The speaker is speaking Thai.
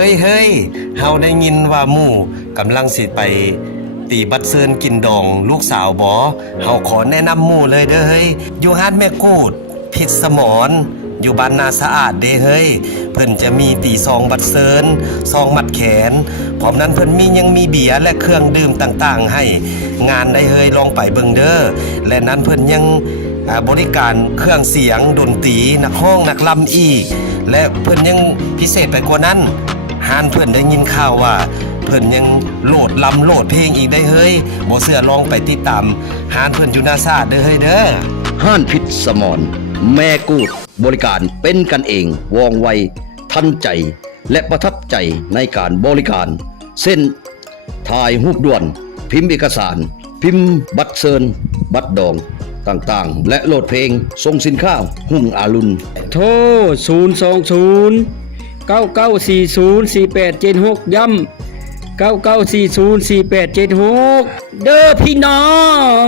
ฮ้ยเฮาได้ยินว่าหมู่กำลังสิไปตีบัตรเซินกินดองลูกสาวบ่เฮาขอแนะนำหมู่เลยเด้อเฮ้ยอยู่ห้านแม่กูดพิษสมรอยู่บ้านนาสะอาดเด้เฮ้ยเพิ่นจะมีตีซองบัตรเซินซองมัดแขนพร้อมนั้นเพิ่นยังมีเบียร์และเครื่องดื่มต่างๆให้งานได้เฮ้ยลองไปเบิ่งเด้อและนั้นเพิ่นยังบริการเครื่องเสียงดนตรีนักร้องนักรำอีกและเพิ่นยังพิเศษไปกว่านั้นห้านเพิ่นได้ยินข่าวว่าเพิ่นยังโหลดเพลงอีกได้เฮ้ยบ่เชื่อลองไปติดตามห้านเพิ่นอยู่นาซาเด้อเฮ้ยเด้อ ห้านพิษสมรแม่กูดบริการเป็นกันเองว่องไวทันใจและประทับใจในการบริการเส้นถ่ายรูปด่วนพิมพ์เอกสารพิมพ์บัตรเซินบัตรดองต่างๆและโหลดเพลงส่งสินค้าหุ่งอารุณโทร020 9940 4876ย้ำ9940 4876เด้อพี่น้อง